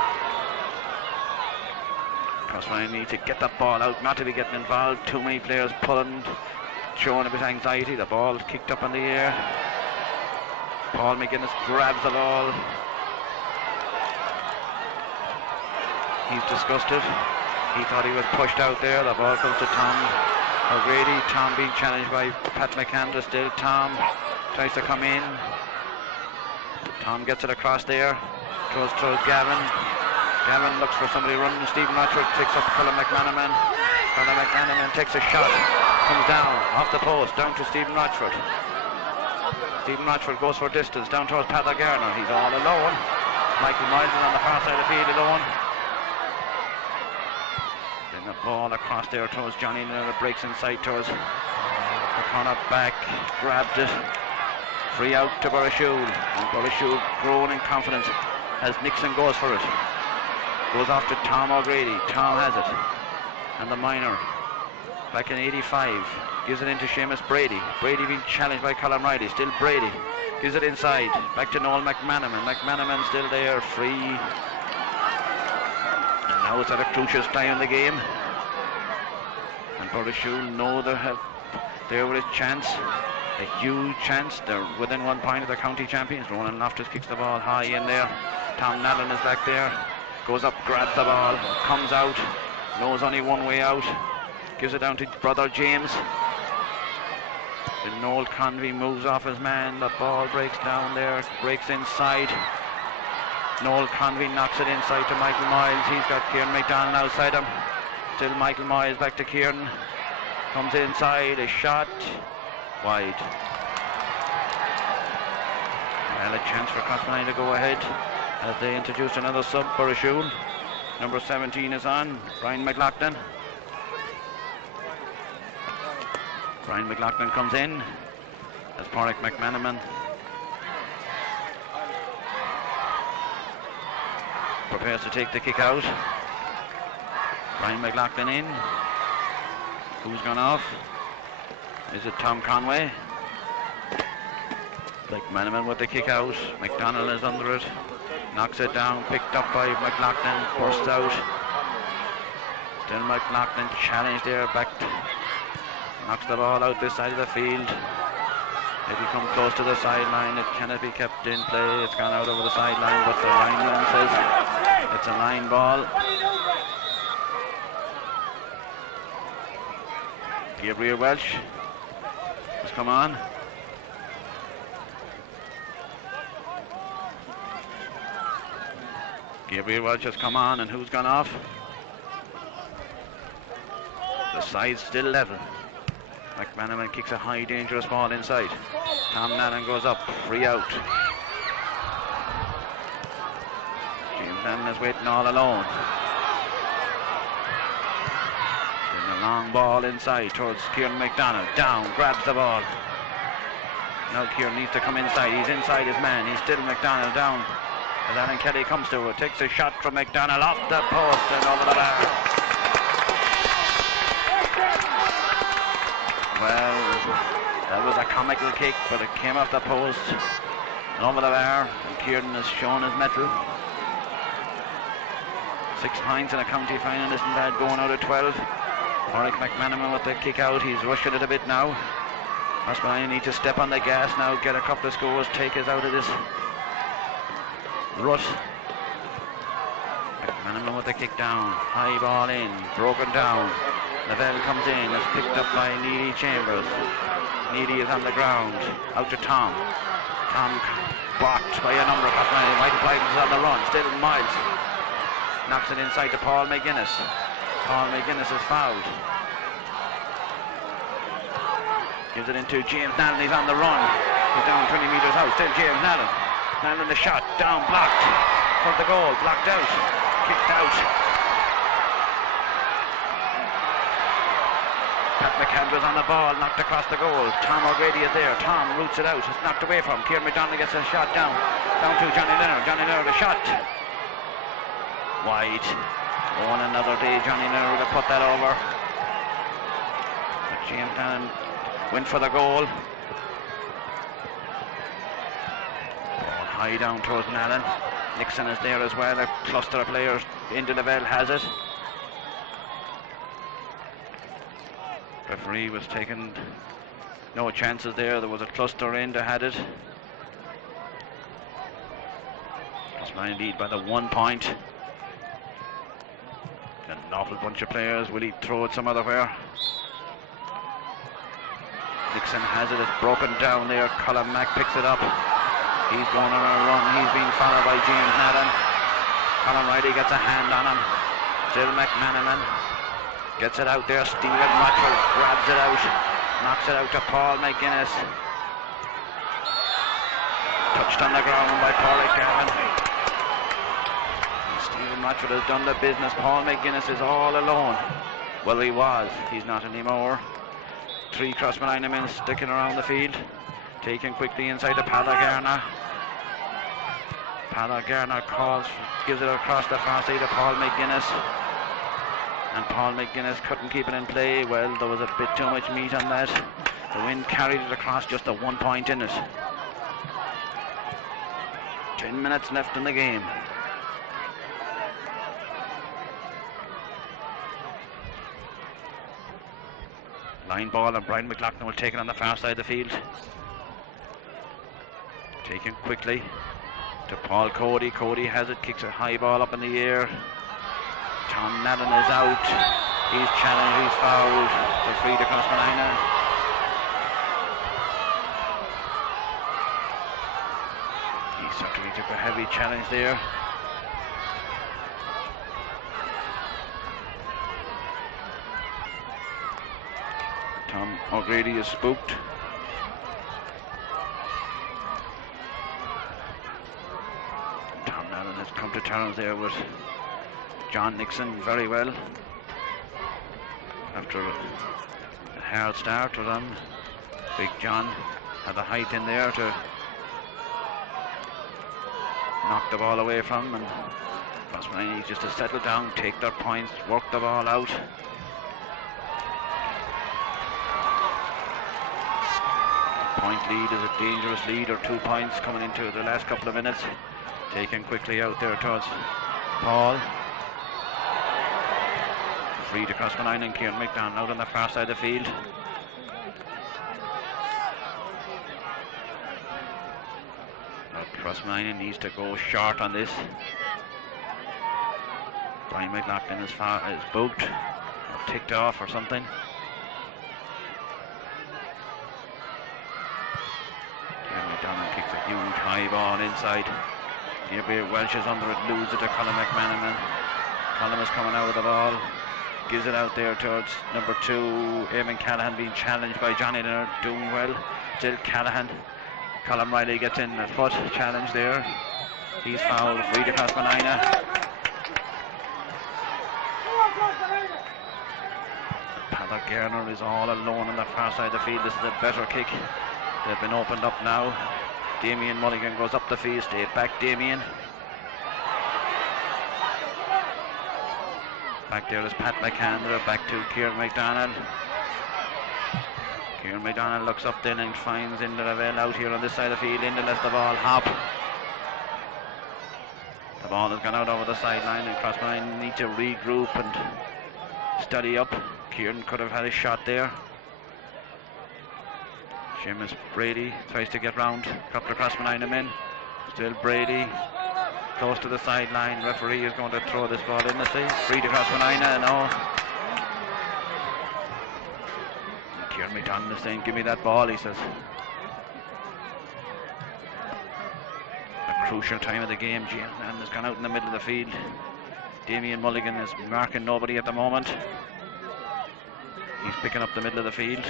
Crossmolina need to get that ball out, not to be getting involved. Too many players pulling, showing a bit of anxiety. The ball kicked up in the air. Paul McGuinness grabs the ball. He's disgusted. He thought he was pushed out there. The ball comes to Tom O'Grady. Tom being challenged by Pat McCandra still. Tom tries to come in. Tom gets it across there. Throws Gavin. Gavin looks for somebody running. Stephen Rochford takes up Colin McManaman. Colin McManaman takes a shot. Comes down off the post. Down to Stephen Rochford. Stephen Rochford goes for distance. Down towards Padder Garner. He's all alone. Michael Miles is on the far side of the field alone. Then the ball across there towards Johnny Miller. It breaks inside towards the corner back. Grabbed it. Free out to Burrishoole. And Burrishoole growing in confidence as Nixon goes for it. Goes off to Tom O'Grady. Tom has it. And the minor back in 85. Gives it into Seamus Brady. Brady being challenged by Colin Riley. Still Brady. Gives it inside. Back to Noel McManaman. McManaman still there. Free. And now it's at a crucial time in the game. And Burrishoole know they have there with a chance. A huge chance. They're within 1 point of the county champions. Ronan Loftus kicks the ball high in there. Tom Nallen is back there. Goes up, grabs the ball. Comes out. Knows only one way out. Gives it down to brother James. Then Noel Convey moves off his man. The ball breaks down there. Breaks inside. Noel Convey knocks it inside to Michael Miles. He's got Kieran McDonald outside him. Still Michael Miles back to Kieran. Comes inside, a shot wide. Well, a chance for Crossmolina to go ahead as they introduce another sub, Burrishoole. Number 17 is on, Brian McLaughlin. Brian McLaughlin comes in as Pádraig McManaman prepares to take the kick out. Brian McLaughlin in. Who's gone off? Is it Tom Conway? McManaman with the kick out. McDonald is under it. Knocks it down. Picked up by McLaughlin. Bursts out. Still McLaughlin challenged there. Back. Knocks the ball out this side of the field. Maybe come close to the sideline. It cannot be kept in play. It's gone out over the sideline, but the lineman says it's a line ball. Gabriel Welch has come on. Gabriel Welch has come on, and who's gone off? The side's still level. McManaman kicks a high, dangerous ball inside. Tom Nannon goes up, free out. James Nannon is waiting all alone. Then a long ball inside towards Kieran McDonald. Down, grabs the ball. Now Kieran needs to come inside. He's inside his man. He's still McDonald down. As Alan Kelly comes to it, takes a shot from McDonald off the post and over the bar. Well, that was a comical kick, but it came off the post and over the bar, and Kieran has shown his mettle. 6 points in a county final isn't bad going out of 12. Pádraig McManaman with the kick out, he's rushing it a bit now. Crossmolina need to step on the gas now, get a couple of scores, take us out of this rut. McManaman with the kick down, high ball in, broken down. Lavelle comes in, it's picked up by Neely Chambers. Neely is on the ground, out to Tom. Tom blocked by a number of Crossmolina. Michael Blyden is on the run, still Miles. Knocks it inside to Paul McGuinness. Paul McGuinness is fouled. Gives it into James Nallen, he's on the run. He's down 20 metres out, still James Nallen. Nallen the shot, down, blocked. For the goal, blocked out, kicked out. Pat McCandless on the ball, knocked across the goal. Tom O'Grady is there. Tom roots it out. It's knocked away from him. Kieran McDonald gets a shot down. Down to Johnny Leonard. Johnny Leonard, a shot. Wide. Oh, and another day Johnny Leonard would have put that over. But James Nallen went for the goal. Ball high down towards Nallen. Nixon is there as well. A cluster of players. Into the bell has it. Referee was taking no chances there. There was a cluster in to had it. Crossmolina lead by the 1 point. An awful bunch of players. Will he throw it some other where? Nixon has it. It's broken down there. Colin Mack picks it up. He's going on a run. He's being followed by James Nallen. Colin Riley gets a hand on him. Still McManaman. Gets it out there, Stephen Matchell grabs it out, knocks it out to Paul McGuinness. Touched on the ground by Pádraig Garvin. Stephen Matchell has done the business. Paul McGuinness is all alone. Well, he was, he's not anymore. 3 Crossmolina men sticking around the field. Taken quickly inside to Pádraig Garner. Pádraig Garner calls, gives it across the far side to Paul McGuinness. And Paul McGuinness couldn't keep it in play. Well, there was a bit too much meat on that. The wind carried it across, just a 1 point in it. 10 minutes left in the game. Line ball, and Brian McLaughlin will take it on the far side of the field. Taken quickly to Paul Cody. Cody has it, kicks a high ball up in the air. Tom Nallen is out. He's challenged, he's fouled. The free to Crossmolina. He certainly took a heavy challenge there. Tom O'Grady is spooked. Tom Allen has come to terms there with John Nixon very well. After a hard start to them, Big John had the height in there to knock the ball away from them, and Crossmolina needs just to settle down, take their points, work the ball out. Point lead is a dangerous lead, or 2 points coming into the last couple of minutes. Taken quickly out there towards Paul. Free to Crossmolina, and Kieran McDonald out on the far side of the field. Crossmolina needs to go short on this. Brian McLaughlin is booked or ticked off or something. Kieran McDonald kicks a huge high ball inside. Gabriel Welsh is under it, loses it to Colin McManaman. Colin is coming out with the ball, gives it out there towards number 2, Eamon Callahan, being challenged by Johnny Leonard, doing well. Still Callahan. Colin Riley gets in a foot challenge there. He's fouled, free to Crossmolina. Paddock Garner is all alone on the far side of the field. This is a better kick. They've been opened up now. Damien Mulligan goes up the field. Stay back, Damien. Back there is Pat McCann. Back to Kieran McDonald. Kieran McDonald looks up then and finds Inda Lavelle out here on this side of the field. Inda lets the ball hop. The ball has gone out over the sideline, and Crossmolina need to regroup and study up. Kieran could have had a shot there. Seamus Brady tries to get round a couple of Crossmolina men. Still Brady close to the sideline. Referee is going to throw this ball in the sea. Free to Crossmolina, no. Kieran McDonald is saying, give me that ball, he says. A crucial time of the game. James Mann has gone out in the middle of the field. Damien Mulligan is marking nobody at the moment. He's picking up the middle of the field.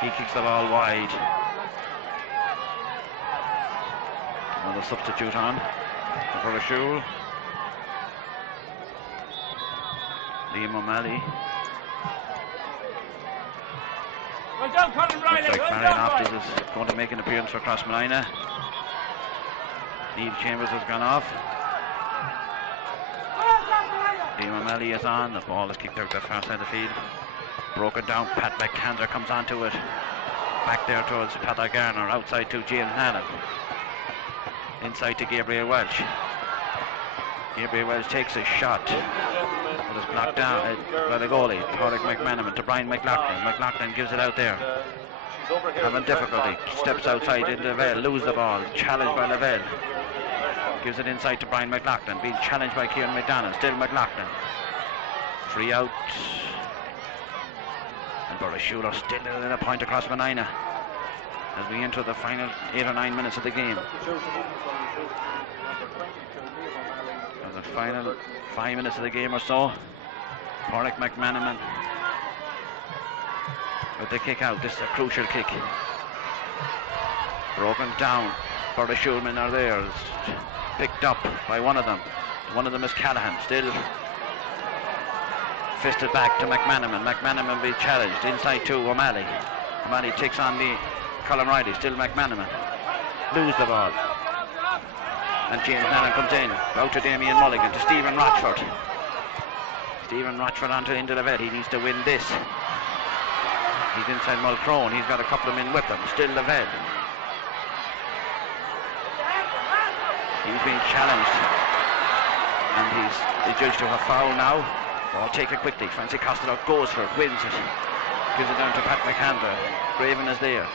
He kicks the ball wide. Another substitute on for Burrishoole. Liam O'Malley. Well done, Colin Riley. Looks like Marion Optis is going to make an appearance for Crossmolina. Neil Chambers has gone off. Liam O'Malley is on. The ball is kicked out the far side of the field. Broken down. Pat McCanzer comes onto it. Back there towards Paddock Garner. Outside to James Hannon. Inside to Gabriel Welch. Gabriel Welch takes a shot. It is blocked down by the goalie, Padraig McManaman, to Brian McLaughlin. McLaughlin gives it out there. Having difficulty. Steps outside into Lavelle. Lose the ball. Challenged by Lavelle. Gives it inside to Brian McLaughlin. Being challenged by Kieran McDonald. Still McLaughlin. Free out. And Burrishoole are still in a point across Crossmolina as we enter the final 8 or 9 minutes of the game. And the final 5 minutes of the game or so. Padraig McManaman with the kick out. This is a crucial kick. Broken down. Burrishoole men are there. It's picked up by one of them. One of them is Callahan. Still fisted back to McManaman. McManaman be challenged inside to O'Malley. O'Malley takes on the Colin Riley. Still McManaman. Lose the ball. And James Nallen comes in. Out to Damien Mulligan. To Stephen Rochford. Stephen Rochford onto into the vet. He needs to win this. He's inside Mulcrone. He's got a couple of men with him. Still the vet. He's being challenged. And he's adjudged to a foul now. Ball taken quickly. Francie Costello goes for it. Wins it. Gives it down to Pat McCandler. Craven is there.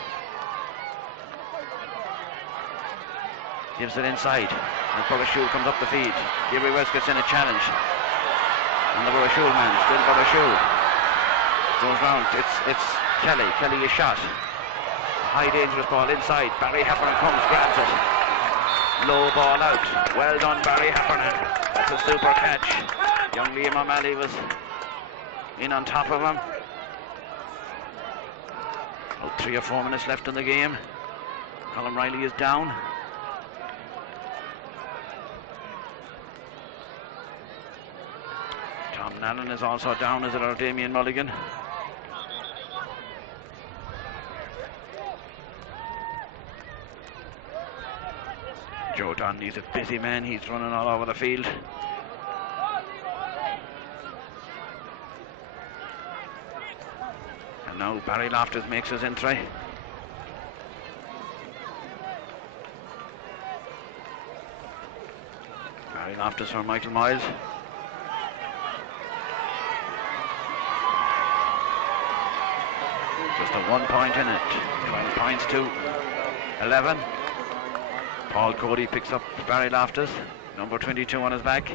Gives it inside. And Burrishoole comes up the field. Gabriel Welsh gets in a challenge. And the Burrishoole man. Still Burrishoole. Goes round. It's Kelly. Kelly is shot. High dangerous ball inside. Barry Heffernan comes, grabs it. Low ball out. Well done, Barry Heffernan. That's a super catch. Young Liam O'Malley was in on top of him. About 3 or 4 minutes left in the game. Colin Riley is down. Tom Nallen is also down, as it are Damien Mulligan. Joe Donnelly's a busy man, he's running all over the field. And now Barry Loftus makes his entry. Barry Loftus for Michael Miles. Just a 1 point in it. 12 points to 11. Paul Cody picks up Barry Loftus. Number 22 on his back.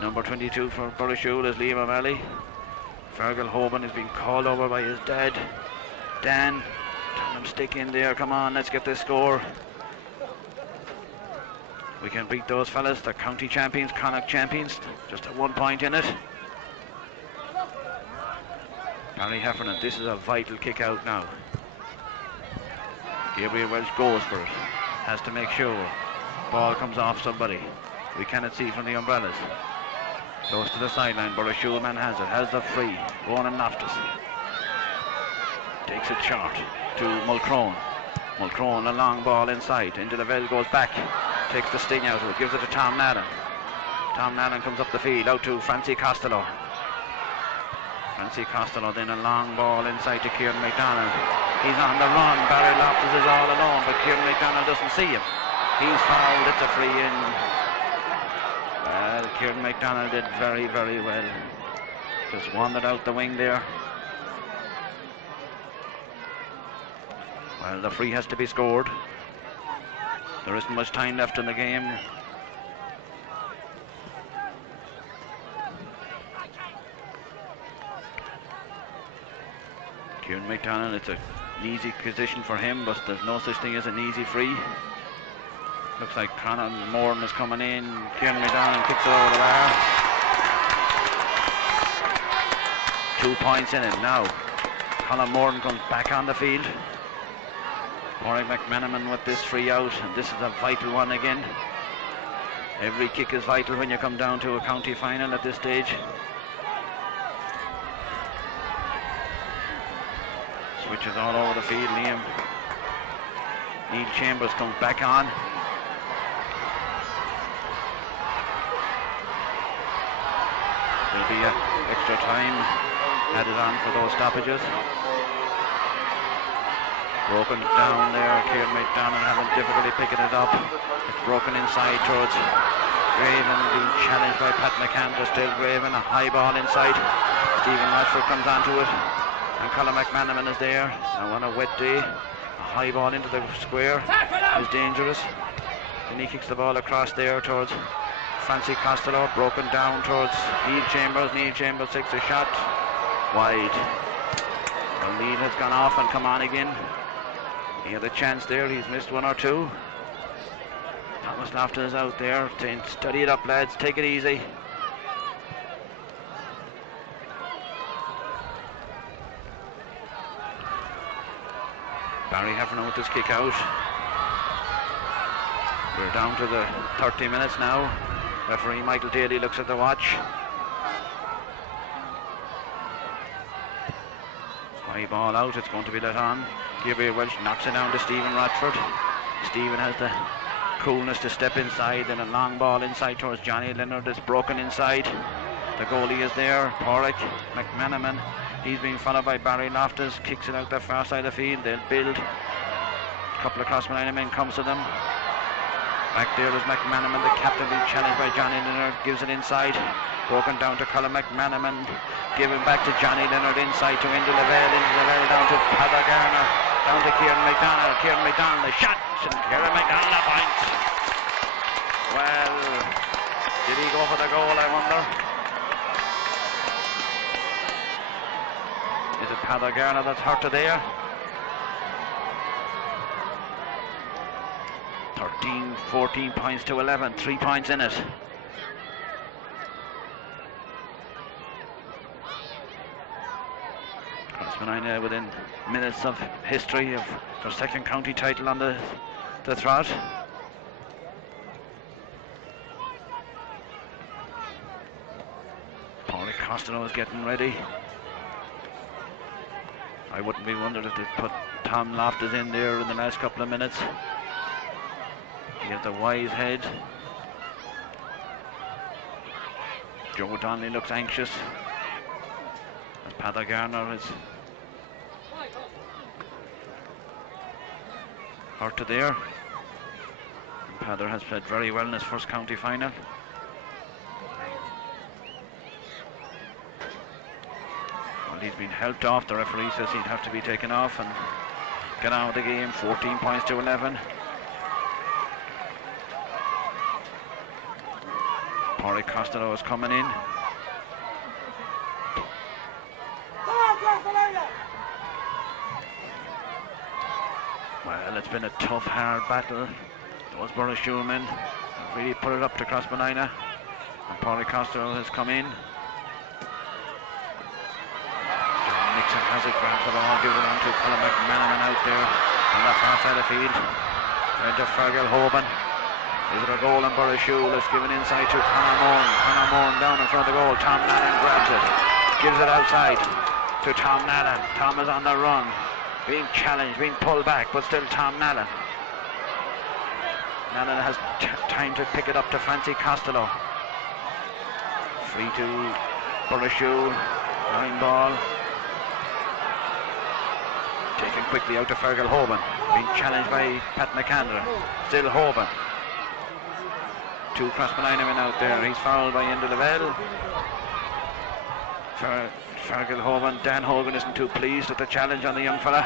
Number 22 for Burrishoole is Liam O'Malley. Fergal Hoban has been called over by his dad. Dan, tell him stick in there. Come on, let's get this score. We can beat those fellas. They're county champions, Connacht champions. Just a 1 point in it. Barry Heffernan, this is a vital kick out now. Gabriel Welch goes for it. Has to make sure. Ball comes off somebody. We cannot see from the umbrellas. Close to the sideline. Burrishoole man has it. Has the free. Ronan Loftus. Takes it short to Mulcrone. Mulcrone, a long ball inside. Into the well, goes back. Takes the sting out of it. Gives it to Tom Nallen. Tom Nallen comes up the field. Out to Francie Costello. Francie Costello, then a long ball inside to Kieran McDonald. He's on the run. Barry Loftus is all alone, but Kieran McDonald doesn't see him. He's fouled. It's a free in. Well, Kieran McDonald did very, very well. Just wandered out the wing there. Well, the free has to be scored. There isn't much time left in the game. Kieran McDonald, it's an easy position for him, but there's no such thing as an easy free. Looks like Conor Moran is coming in. Kieran McDonald kicks it over the bar. 2 points in it now. Conor Moran comes back on the field. Warwick McManaman with this free out, and this is a vital one again. Every kick is vital when you come down to a county final at this stage. Switches all over the field. Neil Chambers comes back on. There'll be extra time added on for those stoppages. Broken down there. Kieran McDonald having difficulty picking it up. It's broken inside towards Raven, being challenged by Pat McCann. Still Raven, a high ball inside. Stephen Rashford comes onto it. And Colin McManaman is there. Now on a wet day, a high ball into the square is dangerous. Then he kicks the ball across there towards Francie Costello, broken down towards Neil Chambers. Neil Chambers takes a shot wide. Well, Neil has gone off and come on again. He had a chance there, he's missed one or two. Thomas Lofton is out there saying, study it up lads, take it easy. Barry Heffernan with this kick out. We're down to the 30 minutes now. Referee Michael Daly looks at the watch. High ball out, it's going to be let on. Gabriel Welch knocks it down to Stephen Ratford. Stephen has the coolness to step inside, and a long ball inside towards Johnny Leonard. It's broken inside. The goalie is there, Porrick McManaman. He's being followed by Barry Loftus, kicks it out the far side of the field. They'll build. A couple of Crossmolina men comes to them. Back there is McManaman, the captain, being challenged by Johnny Leonard. Gives it inside. Broken down to Colin McManaman. Giving back to Johnny Leonard inside to Indy Lavelle. Indy Lavelle down to Padda Garner. Down to Kieran McDonald. Kieran McDonald, a shot. And Kieran McDonald a point. Well, did he go for the goal, I wonder? Is it Padda Garner that's hurt there? 14 points to 11, 3 points in it. Crossmolina within minutes of history of their second county title on the trot. Paulie Costello is getting ready. I wouldn't be wondered if they put Tom Loftus in there in the last couple of minutes. He has a wise head. Joe Donnelly looks anxious. As Padder Garner is hurt to there. And Padder has played very well in his first county final. Well, he's been helped off. The referee says he'd have to be taken off and get on with the game. 14 points to 11. Paulie Costello is coming in. Well, it's been a tough, hard battle. Those Burrishoole men have really put it up to Crossmolina. And Paulie Costello has come in. Nixon has it, grabs the ball, gives it on to Colin McManaman out there on the far side of the field. Into Fergal Hoban. Is it a goal? And Burrishoole is given inside to Conor Moran. Conor Moran down in front of the goal. Tom Nallen grabs it, gives it outside to Tom Nallen. Tom is on the run, being challenged, being pulled back, but still Tom Nallen. Nallen has time to pick it up to Francie Costello. Free to Burrishoole. Line ball. Taken quickly out to Fergal Hoban. Being challenged by Pat McAndrew. Still Hoban. Two Crossmolina men out there. He's fouled by Enda Lavelle. Fergal Hoban. Dan Hogan isn't too pleased with the challenge on the young fella.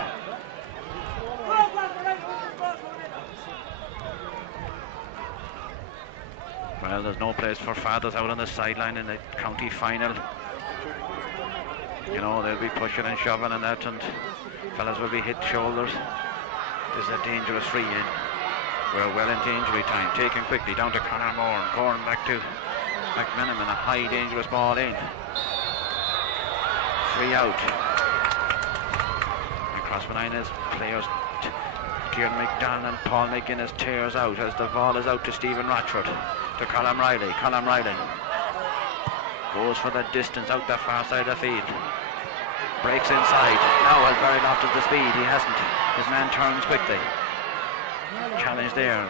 Well, there's no place for fathers out on the sideline in the county final. You know, they'll be pushing and shoving and that, and fellas will be hit shoulders. This is a dangerous free in. We're well into injury time. Taken quickly down to Conor Moran. Corn back to McManaman. A high dangerous ball in. Free out. And Crossmolina's players, Kieran McDonald and Paul McGuinness, tears out as the ball is out to Stephen Rochford. To Colin Riley. Colin Riley goes for the distance out the far side of the field. Breaks inside. Now has very lofted the speed. He hasn't. His man turns quickly. Challenge there.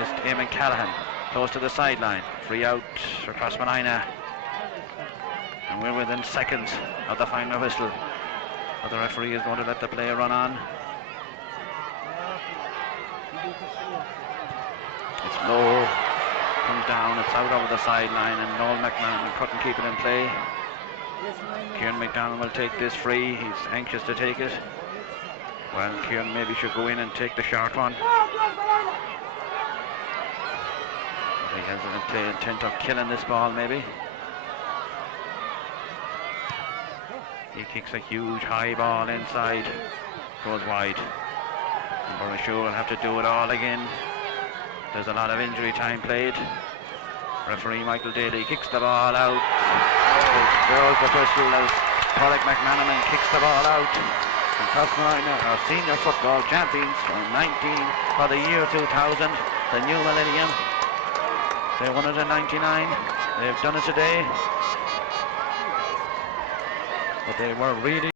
It's Eamon Callahan close to the sideline. Free out for Crossmolina. And we're within seconds of the final whistle. But the referee is going to let the play run on. It's low. Comes down. It's out over the sideline. And Noel McMahon couldn't keep it in play. Kieran McDonald will take this free. He's anxious to take it. Well, Kieran maybe should go in and take the short one. He has an intent of killing this ball, maybe. He kicks a huge high ball inside. Goes wide. And Burrishoole will have to do it all again. There's a lot of injury time played. Referee Michael Daly kicks the ball out. There's the whistle as Padraig McManaman kicks the ball out. And Crossmolina are senior football champions for the year 2000, the new millennium. They won it in 99. They've done it today. But they were really